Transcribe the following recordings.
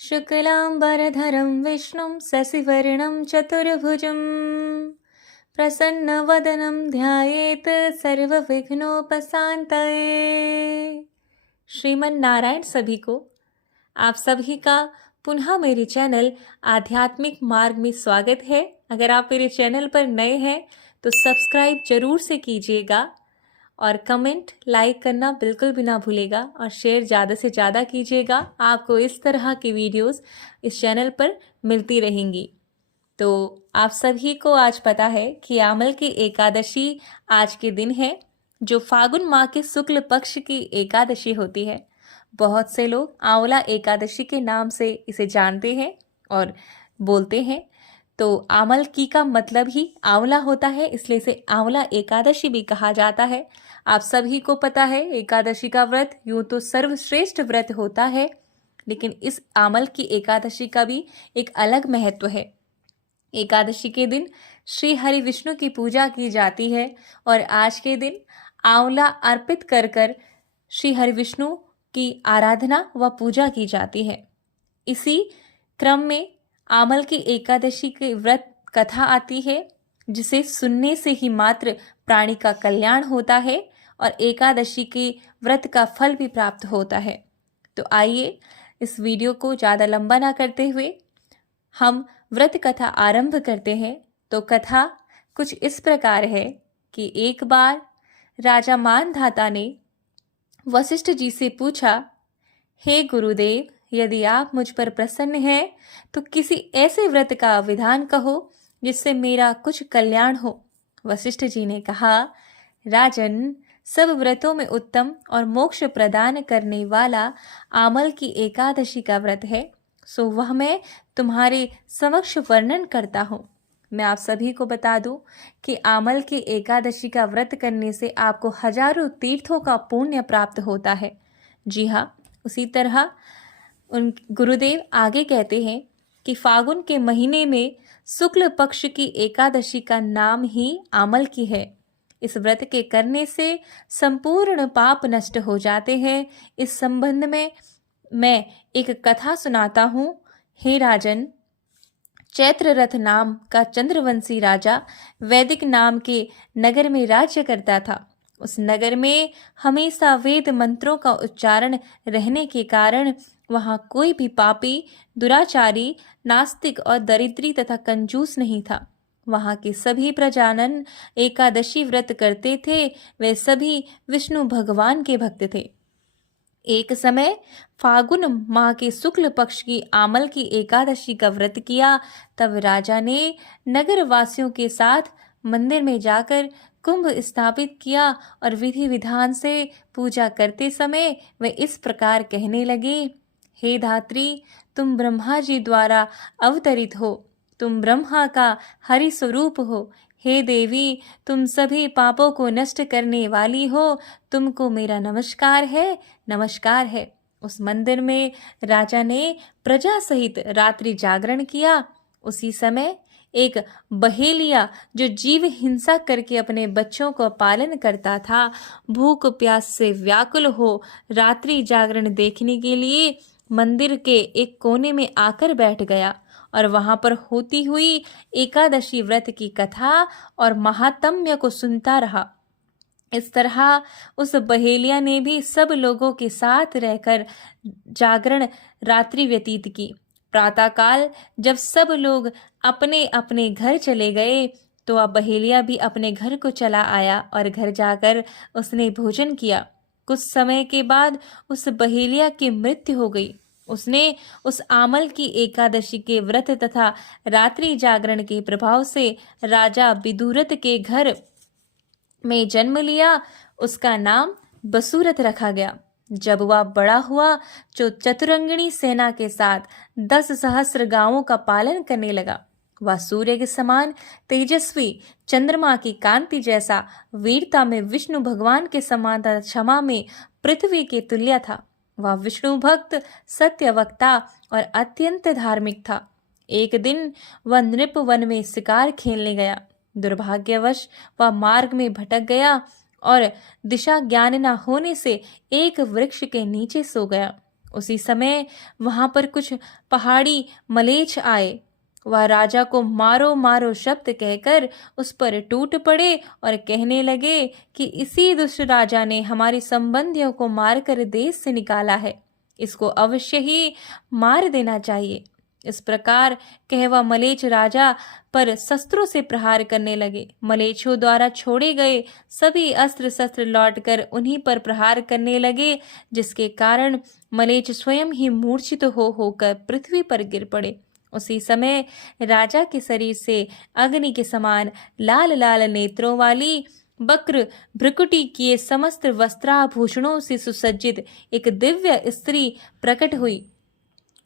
शुक्लाम्बरधरं विष्णुं शशिवर्णं चतुर्भुजं प्रसन्नवदनं ध्यायेत् सर्वविघ्नोपशान्तये। श्रीमन नारायण सभी को, आप सभी का पुनः मेरे चैनल आध्यात्मिक मार्ग में स्वागत है। अगर आप मेरे चैनल पर नए हैं तो सब्सक्राइब जरूर से कीजिएगा और कमेंट लाइक करना बिल्कुल भी ना भूलेगा और शेयर ज़्यादा से ज़्यादा कीजिएगा। आपको इस तरह की वीडियोस इस चैनल पर मिलती रहेंगी। तो आप सभी को आज पता है कि आमल की एकादशी आज के दिन है, जो फागुन माह के शुक्ल पक्ष की एकादशी होती है। बहुत से लोग आंवला एकादशी के नाम से इसे जानते हैं और बोलते हैं। तो आमल की का मतलब ही आंवला होता है, इसलिए इसे आंवला एकादशी भी कहा जाता है। आप सभी को पता है एकादशी का व्रत यूं तो सर्वश्रेष्ठ व्रत होता है, लेकिन इस आमल की एकादशी का भी एक अलग महत्व है। एकादशी के दिन श्री हरि विष्णु की पूजा की जाती है और आज के दिन आंवला अर्पित कर कर श्री हरि विष्णु की आराधना व पूजा की जाती है। इसी क्रम में आमल की एकादशी की व्रत कथा आती है, जिसे सुनने से ही मात्र प्राणी का कल्याण होता है और एकादशी की व्रत का फल भी प्राप्त होता है। तो आइए इस वीडियो को ज़्यादा लंबा ना करते हुए हम व्रत कथा आरंभ करते हैं। तो कथा कुछ इस प्रकार है कि एक बार राजा मानधाता ने वशिष्ठ जी से पूछा, हे गुरुदेव, यदि आप मुझ पर प्रसन्न हैं तो किसी ऐसे व्रत का विधान कहो जिससे मेरा कुछ कल्याण हो। वशिष्ठ जी ने कहा, राजन, सब व्रतों में उत्तम और मोक्ष प्रदान करने वाला आमल की एकादशी का व्रत है, सो वह मैं तुम्हारे समक्ष वर्णन करता हूँ। मैं आप सभी को बता दूं कि आमल की एकादशी का व्रत करने से आपको हजारों तीर्थों का पुण्य प्राप्त होता है। जी हाँ, उसी तरह उन गुरुदेव आगे कहते हैं कि फागुन के महीने में शुक्ल पक्ष की एकादशी का नाम ही आमल की है। इस व्रत के करने से संपूर्ण पाप नष्ट हो जाते हैं। इस संबंध में मैं एक कथा सुनाता हूँ। हे राजन, चैत्र रथ नाम का चंद्रवंशी राजा वैदिक नाम के नगर में राज्य करता था। उस नगर में हमेशा वेद मंत्रों का उच्चारण रहने के कारण वहां कोई भी पापी, दुराचारी, नास्तिक और दरिद्री तथा कंजूस नहीं था। वहां के सभी प्रजानन एकादशी व्रत करते थे। वे सभी विष्णु भगवान के भक्त थे। एक समय फागुन माह के शुक्ल पक्ष की आमल की एकादशी का व्रत किया। तब राजा ने नगर वासियों के साथ मंदिर में जाकर कुंभ स्थापित किया और विधि विधान से पूजा करते समय वे इस प्रकार कहने लगे, हे धात्री, तुम ब्रह्मा जी द्वारा अवतरित हो, तुम ब्रह्मा का हरि स्वरूप हो। हे देवी, तुम सभी पापों को नष्ट करने वाली हो, तुमको मेरा नमस्कार है, नमस्कार है। उस मंदिर में राजा ने प्रजा सहित रात्रि जागरण किया। उसी समय एक बहेलिया, जो जीव हिंसा करके अपने बच्चों को पालन करता था, भूख प्यास से व्याकुल हो रात्रि जागरण देखने के लिए मंदिर के एक कोने में आकर बैठ गया और वहां पर होती हुई एकादशी व्रत की कथा और महात्म्य को सुनता रहा। इस तरह उस बहेलिया ने भी सब लोगों के साथ रहकर जागरण रात्रि व्यतीत की। प्रातःकाल जब सब लोग अपने अपने घर चले गए तो अब बहेलिया भी अपने घर को चला आया और घर जाकर उसने भोजन किया। कुछ समय के बाद उस बहेलिया की मृत्यु हो गई। उसने उस आमल की एकादशी के व्रत तथा रात्रि जागरण के प्रभाव से राजा विदुरथ के घर में जन्म लिया। उसका नाम बसूरथ रखा गया। जब वह बड़ा हुआ तो चतुरंगिणी सेना के साथ 10,000 गांवों का पालन करने लगा। वह सूर्य के समान तेजस्वी, चंद्रमा की कांति जैसा, वीरता में विष्णु भगवान के समान तथा क्षमा में पृथ्वी के तुल्य था। वह विष्णु भक्त, सत्य वक्ता और अत्यंत धार्मिक था। एक दिन वह नृप वन में शिकार खेलने गया। दुर्भाग्यवश वह मार्ग में भटक गया और दिशा ज्ञान न होने से एक वृक्ष के नीचे सो गया। उसी समय वहां पर कुछ पहाड़ी मलेच्छ आए। वह राजा को मारो मारो शब्द कहकर उस पर टूट पड़े और कहने लगे कि इसी दुष्ट राजा ने हमारी संबंधियों को मारकर देश से निकाला है, इसको अवश्य ही मार देना चाहिए। इस प्रकार कह वह मलेच्छ राजा पर शस्त्रों से प्रहार करने लगे। मलेच्छों द्वारा छोड़े गए सभी अस्त्र शस्त्र लौटकर उन्हीं पर प्रहार करने लगे, जिसके कारण मलेच्छ स्वयं ही मूर्छित होकर पृथ्वी पर गिर पड़े। उसी समय राजा के शरीर से अग्नि के समान लाल लाल नेत्रों वाली वक्र भ्रुकुटी किए समस्त वस्त्राभूषणों से सुसज्जित एक दिव्य स्त्री प्रकट हुई।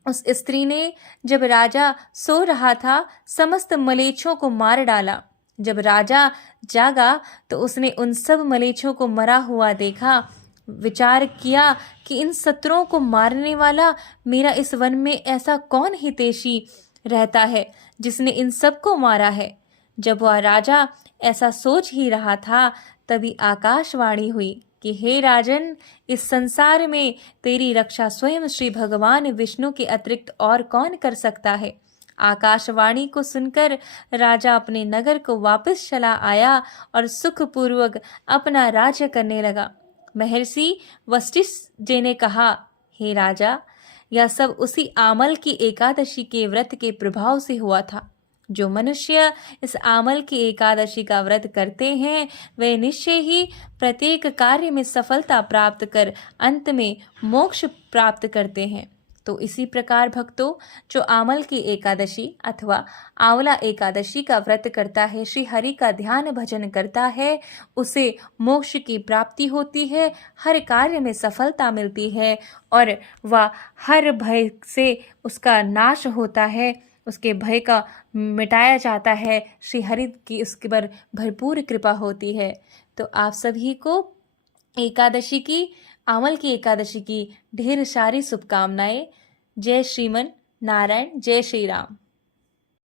उस स्त्री ने जब राजा सो रहा था समस्त मलेच्छों को मार डाला। जब राजा जागा तो उसने उन सब मलेच्छों को मरा हुआ देखा। विचार किया कि इन शत्रुओं को मारने वाला मेरा इस वन में ऐसा कौन हितैषी रहता है जिसने इन सबको मारा है। जब वह राजा ऐसा सोच ही रहा था तभी आकाशवाणी हुई कि हे राजन, इस संसार में तेरी रक्षा स्वयं श्री भगवान विष्णु के अतिरिक्त और कौन कर सकता है। आकाशवाणी को सुनकर राजा अपने नगर को वापस चला आया और सुखपूर्वक अपना राज्य करने लगा। महर्षि वशिष्ठ जी ने कहा, हे राजा, यह सब उसी आमल की एकादशी के व्रत के प्रभाव से हुआ था। जो मनुष्य इस आमल की एकादशी का व्रत करते हैं वे निश्चय ही प्रत्येक कार्य में सफलता प्राप्त कर अंत में मोक्ष प्राप्त करते हैं। तो इसी प्रकार भक्तों, जो आमल की एकादशी अथवा आंवला एकादशी का व्रत करता है, श्री हरि का ध्यान भजन करता है, उसे मोक्ष की प्राप्ति होती है, हर कार्य में सफलता मिलती है और वह हर भय से उसका नाश होता है, उसके भय का मिटाया जाता है। श्री हरि की उसके पर भरपूर कृपा होती है। तो आप सभी को एकादशी की, आमल की एकादशी की ढेर सारी शुभकामनाएं। जय श्रीमन नारायण, जय श्री राम।